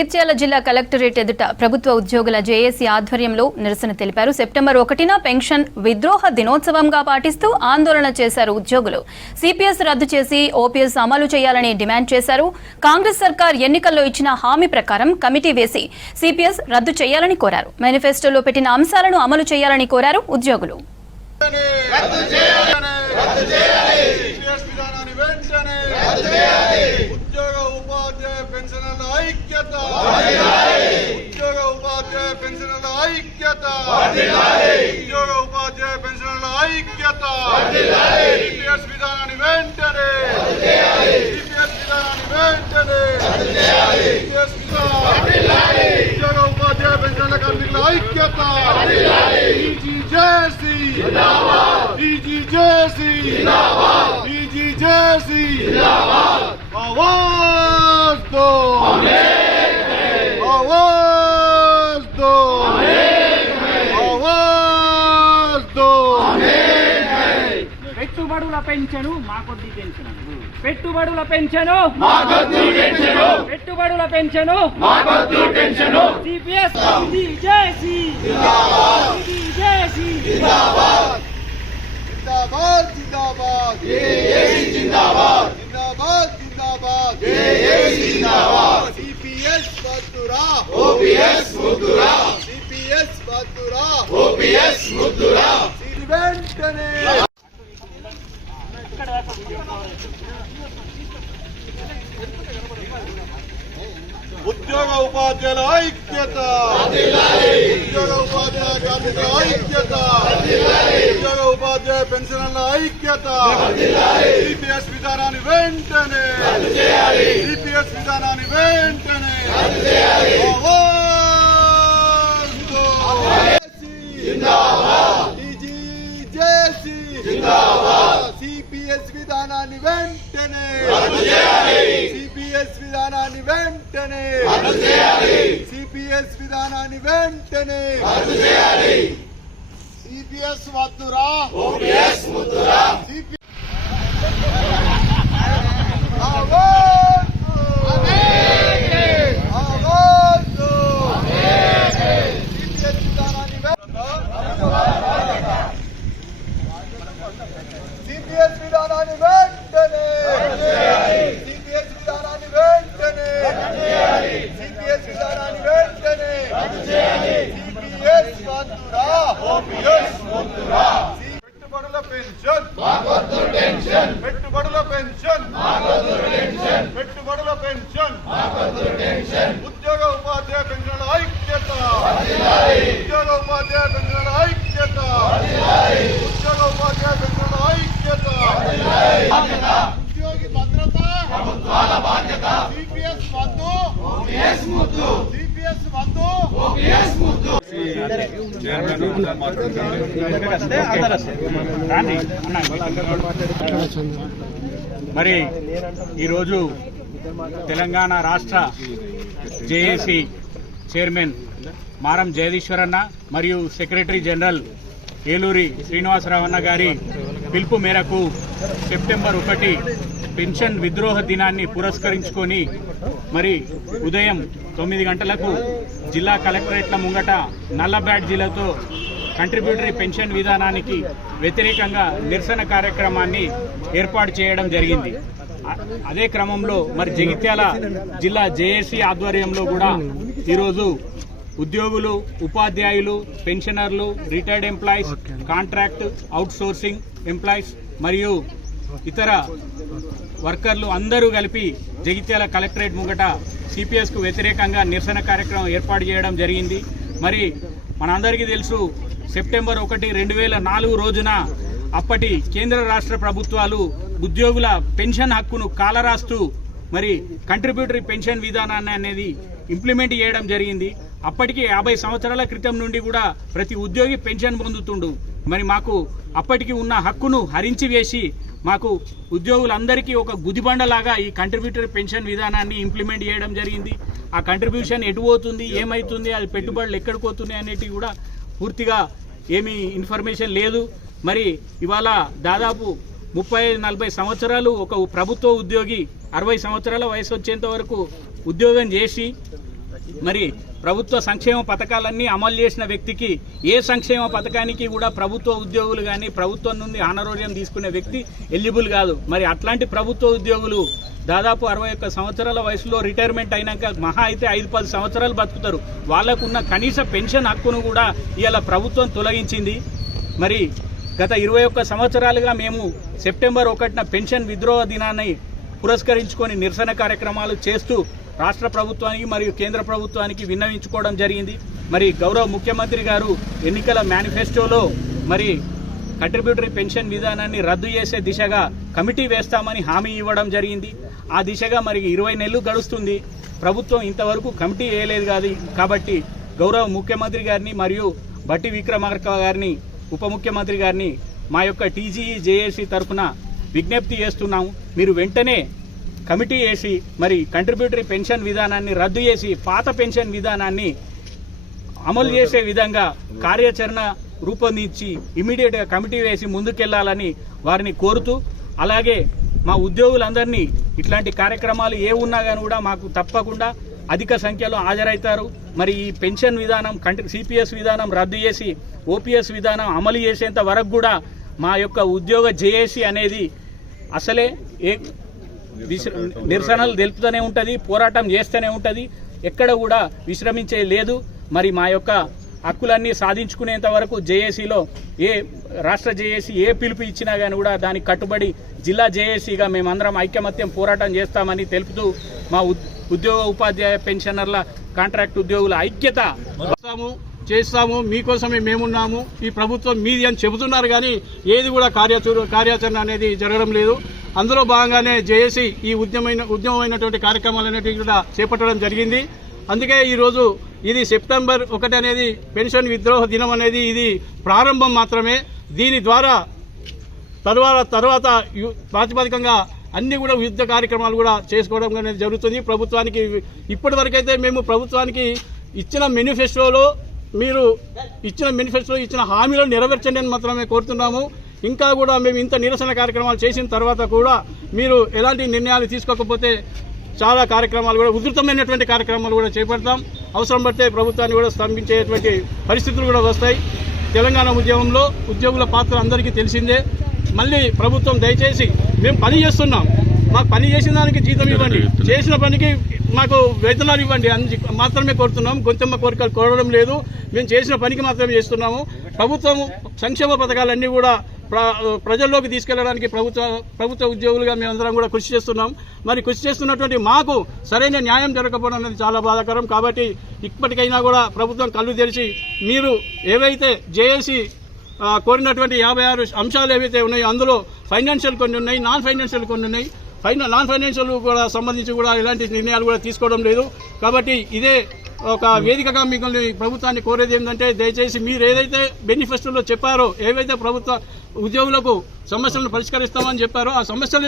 జగిత్యాల జిల్లా కలెక్టరేట్ ఎదుట ప్రభుత్వ ఉద్యోగుల జేఏసీ ఆధ్వర్యంలో నిరసన తెలిపారు. సెప్టెంబర్ 1న పెన్షన్ విద్రోహ దినోత్సవంగా పాటిస్తూ ఆందోళన చేశారు ఉద్యోగులు. సిపిఎస్ రద్దు చేసి ఓపీఎస్ అమలు చేయాలని డిమాండ్ చేశారు. కాంగ్రెస్ సర్కార్ ఎన్నికల్లో ఇచ్చిన హామీ ప్రకారం కమిటీ వేసి సిపిఎస్ రద్దు చేయాలని కోరారు. మేనిఫెస్టోలో పెట్టిన అంశాలను అమలు చేయాలని కోరారు ఉద్యోగులు. పెట్టుబడుల పెన్షను మాకొద్ది పెన్షన్ పెట్టుబడుల పెన్షను మాకొద్దు టెన్షను పెట్టుబడుల పెన్షను మాకొద్దు టెన్షను సిపిఎస్ జేఏసీ జిందాబాద్ జేఏసీ జిందాబాద్ జిందాబాద్ జిందాబాద్ జేఏసీ జిందాబాద్ జిందాబాద్ జిందాబాద్ జేఏసీ జిందాబాద్ సిపిఎస్ వద్దురా ఓపీఎస్ ముద్దురా సిపిఎస్ వద్దురా ఓపీఎస్ ముద్దురా వెంటనే ఉద్యోగ ఉపాధ్యాయుల ఐక్యత, ఉద్యోగ ఉపాధ్యాయ కార్మికుల ఐక్యత, ఉద్యోగ ఉపాధ్యాయ పెన్షనర్ల ఐక్యత, సిపిఎస్ విధానాన్ని వెంటనే సిపిఎస్ విధానాన్ని వెంటనే సిపిఎస్ విధానాన్ని వెంటనే సిపిఎస్ విధానాన్ని వెంటనే సిపిఎస్ విధానాన్ని వెంటనే సిపిఎస్ వద్దురా ఓపీఎస్ ముద్దురా సిపిఎస్ విధానాన్ని వెంటనే సిపిఎస్ విధానాన్ని వెంటనే సిపిఎస్ విధానాన్ని వెంటనే సిపిఎస్ వద్దురా ఓపీఎస్ ముద్దురా పెట్టుబడుల పెన్షన్ మాకొద్దు టెన్షన్ పెట్టుబడుల పెన్షన్ మాకొద్దు టెన్షన్ పెట్టుబడుల పెన్షన్ మాకొద్దు టెన్షన్ ఉద్యోగ ఉపాధ్యాయ పెన్షన్ల ఐక్యత ఉద్యోగ ఉపాధ్యాయ పెన్షన్ల ఐక్యత ఉద్యోగ ఉపాధ్యాయ పెన్షన్ల ఐక్యత ఉద్యోగి భద్రత ప్రభుత్వాల బాధ్యత సిపిఎస్ వద్దు ఓపీఎస్ ముద్దు సిపిఎస్ వద్దు ఓపీఎస్ ముద్దు మరి ఈరోజు తెలంగాణ రాష్ట్ర జేఏసీ చైర్మన్ మారం జగదీశ్వరన్న మరియు సెక్రటరీ జనరల్ ఏలూరి శ్రీనివాసరావు అన్న గారి పిలుపు మేరకు సెప్టెంబర్ 1 పెన్షన్ విద్రోహ దినాన్ని పురస్కరించుకొని మరి ఉదయం 9 గంటలకు జిల్లా కలెక్టరేట్ల ముంగట నల్ల బ్యాడ్జీలతో కంట్రిబ్యూటరీ పెన్షన్ విధానానికి వ్యతిరేకంగా నిరసన కార్యక్రమాన్ని ఏర్పాటు చేయడం జరిగింది. అదే క్రమంలో మరి జగిత్యాల జిల్లా జేఏసీ ఆధ్వర్యంలో కూడా ఈరోజు ఉద్యోగులు, ఉపాధ్యాయులు, పెన్షనర్లు, retired employees, contract, outsourcing employees మరియు ఇతర వర్కర్లు అందరూ కలిపి జగిత్యాల కలెక్టరేట్ ముంగట సిపిఎస్ కు వ్యతిరేకంగా నిరసన కార్యక్రమం ఏర్పాటు చేయడం జరిగింది. మరి మనందరికీ తెలుసు, సెప్టెంబర్ 1, 2004 రోజున అప్పటి కేంద్ర రాష్ట్ర ప్రభుత్వాలు ఉద్యోగుల పెన్షన్ హక్కును కాలరాస్తూ మరి కంట్రిబ్యూటరీ పెన్షన్ విధానాన్ని అనేది ఇంప్లిమెంట్ చేయడం జరిగింది. అప్పటికి 50 సంవత్సరాల క్రితం నుండి కూడా ప్రతి ఉద్యోగి పెన్షన్ పొందుతుండు. మరి మాకు అప్పటికి ఉన్న హక్కును హరించి వేసి మాకు ఉద్యోగులందరికీ ఒక గుదిబండలాగా ఈ కంట్రిబ్యూటరీ పెన్షన్ విధానాన్ని ఇంప్లిమెంట్ చేయడం జరిగింది. ఆ కంట్రిబ్యూషన్ ఎటు పోతుంది, ఏమైతుంది, అది పెట్టుబడులు ఎక్కడికి పోతున్నాయి అనేటివి కూడా పూర్తిగా ఏమీ ఇన్ఫర్మేషన్ లేదు. మరి ఇవాళ దాదాపు 30-40 సంవత్సరాలు ఒక ప్రభుత్వ ఉద్యోగి 60 సంవత్సరాల వయసు వచ్చేంత వరకు ఉద్యోగం చేసి మరి ప్రభుత్వ సంక్షేమ పథకాలన్నీ అమలు చేసిన వ్యక్తికి ఏ సంక్షేమ పథకానికి కూడా ప్రభుత్వ ఉద్యోగులు కానీ ప్రభుత్వం నుండి ఆనరోగ్యం తీసుకునే వ్యక్తి ఎలిజిబుల్ కాదు. మరి అట్లాంటి ప్రభుత్వ ఉద్యోగులు దాదాపు 61 సంవత్సరాల వయసులో రిటైర్మెంట్ అయినాక మహా అయితే 5-10 సంవత్సరాలు బతుకుతారు. వాళ్లకున్న కనీస పెన్షన్ హక్కును కూడా ఇవాళ ప్రభుత్వం తొలగించింది. మరి గత 21 సంవత్సరాలుగా మేము సెప్టెంబర్ 1న పెన్షన్ విద్రోహ దినాన్ని పురస్కరించుకొని నిరసన కార్యక్రమాలు చేస్తూ రాష్ట్ర ప్రభుత్వానికి మరియు కేంద్ర ప్రభుత్వానికి విన్నవించుకోవడం జరిగింది. మరి గౌరవ ముఖ్యమంత్రి గారు ఎన్నికల మేనిఫెస్టోలో మరి కంట్రిబ్యూటరీ పెన్షన్ విధానాన్ని రద్దు చేసే దిశగా కమిటీ వేస్తామని హామీ ఇవ్వడం జరిగింది. ఆ దిశగా మరి 20 నెలలు గడుస్తుంది. ప్రభుత్వం ఇంతవరకు కమిటీ వేయలేదు కాదు. కాబట్టి గౌరవ ముఖ్యమంత్రి గారిని మరియు బట్టి విక్రమార్క గారిని ఉప ముఖ్యమంత్రి గారిని మా యొక్క టీజీఈ జేఏసీ తరఫున విజ్ఞప్తి చేస్తున్నాము. మీరు వెంటనే కమిటీ వేసి మరి కంట్రిబ్యూటరీ పెన్షన్ విధానాన్ని రద్దు చేసి పాత పెన్షన్ విధానాన్ని అమలు చేసే విధంగా కార్యాచరణ రూపొందించి ఇమీడియట్గా కమిటీ వేసి ముందుకెళ్లాలని వారిని కోరుతూ, అలాగే మా ఉద్యోగులందరినీ ఇట్లాంటి కార్యక్రమాలు ఏ ఉన్నా కానీ కూడా మాకు తప్పకుండా అధిక సంఖ్యలో హాజరవుతారు. మరి ఈ పెన్షన్ విధానం సిపిఎస్ విధానం రద్దు చేసి ఓపీఎస్ విధానం అమలు చేసేంత వరకు కూడా మా యొక్క ఉద్యోగ జేఏసీ అనేది అసలే నిరసనలు తెలుపుతూనే ఉంటుంది, పోరాటం చేస్తూనే ఉంటుంది, ఎక్కడ కూడా విశ్రమించే లేదు. మరి మా యొక్క హక్కులన్నీ సాధించుకునేంత వరకు జేఏసీలో రాష్ట్ర జేఏసీ ఏ పిలుపు ఇచ్చినా కానీ కూడా దానికి కట్టుబడి జిల్లా జేఏసీగా మేమందరం ఐకమత్యం పోరాటం చేస్తామని తెలుపుతూ మా ఉద్యోగ ఉపాధ్యాయ పెన్షనర్ల కాంట్రాక్ట్ ఉద్యోగుల ఐక్యత చేస్తాము, మీకోసమే మేమున్నాము, ఈ ప్రభుత్వం మీది అని చెబుతున్నారు. కానీ ఏది కూడా కార్యాచరణ అనేది జరగడం లేదు. అందులో భాగంగానే జేఏసీ ఈ ఉద్యమమైనటువంటి కార్యక్రమాలు అనేవి కూడా చేపట్టడం జరిగింది. అందుకే ఈరోజు ఇది సెప్టెంబర్ 1 అనేది పెన్షన్ విద్రోహ దినం అనేది ఇది ప్రారంభం మాత్రమే. దీని ద్వారా తర్వాత ప్రాతిపదికంగా అన్ని కూడా యుద్ధ కార్యక్రమాలు కూడా చేసుకోవడం అనేది జరుగుతుంది. ప్రభుత్వానికి ఇప్పటి వరకైతే మేము ప్రభుత్వానికి ఇచ్చిన మేనిఫెస్టోలో ఇచ్చిన హామీలో నెరవేర్చండి అని మాత్రమే కోరుతున్నాము. ఇంకా కూడా మేము ఇంత నిరసన కార్యక్రమాలు చేసిన తర్వాత కూడా మీరు ఎలాంటి నిర్ణయాలు తీసుకోకపోతే చాలా కార్యక్రమాలు కూడా ఉధృతమైనటువంటి కార్యక్రమాలు కూడా చేపడతాం. అవసరం పడితే ప్రభుత్వాన్ని కూడా స్తంభించేటువంటి పరిస్థితులు కూడా వస్తాయి. తెలంగాణ ఉద్యమంలో ఉద్యోగుల పాత్ర అందరికీ తెలిసిందే. మళ్ళీ ప్రభుత్వం దయచేసి మేము పని చేస్తున్నాం, మాకు పని చేసిన దానికి జీతం ఇవ్వండి, చేసిన పనికి మాకు వేతనాలు ఇవ్వండి అని మాత్రమే కోరుతున్నాం. గొంతెమ్మ కోరికలు కోరడం లేదు, మేము చేసిన పనికి మాత్రమే చేస్తున్నాము. ప్రభుత్వం సంక్షేమ పథకాలన్నీ కూడా ప్రజల్లోకి తీసుకెళ్లడానికి ప్రభుత్వ ఉద్యోగులుగా మేమందరం కూడా కృషి చేస్తున్నాం. మరి కృషి చేస్తున్నటువంటి మాకు సరైన న్యాయం జరగకపోవడం అనేది చాలా బాధాకరం. కాబట్టి ఇప్పటికైనా కూడా ప్రభుత్వం కళ్ళు తెరిచి మీరు ఏవైతే జేఏసీ కోరినటువంటి 56 అంశాలు ఏవైతే ఉన్నాయో అందులో ఫైనాన్షియల్ కొన్ని ఉన్నాయి, నాన్ ఫైనాన్షియల్ కొన్ని ఉన్నాయి. నాన్ ఫైనాన్షియల్ కూడా సంబంధించి కూడా ఎలాంటి నిర్ణయాలు కూడా తీసుకోవడం లేదు. కాబట్టి ఇదే ఒక వేదికగా మిమ్మల్ని ప్రభుత్వాన్ని కోరేది ఏంటంటే దయచేసి మీరు ఏదైతే మేనిఫెస్టోలో చెప్పారో, ఏవైతే ప్రభుత్వ ఉద్యోగులకు సమస్యలను పరిష్కరిస్తామని చెప్పారో ఆ సమస్యలను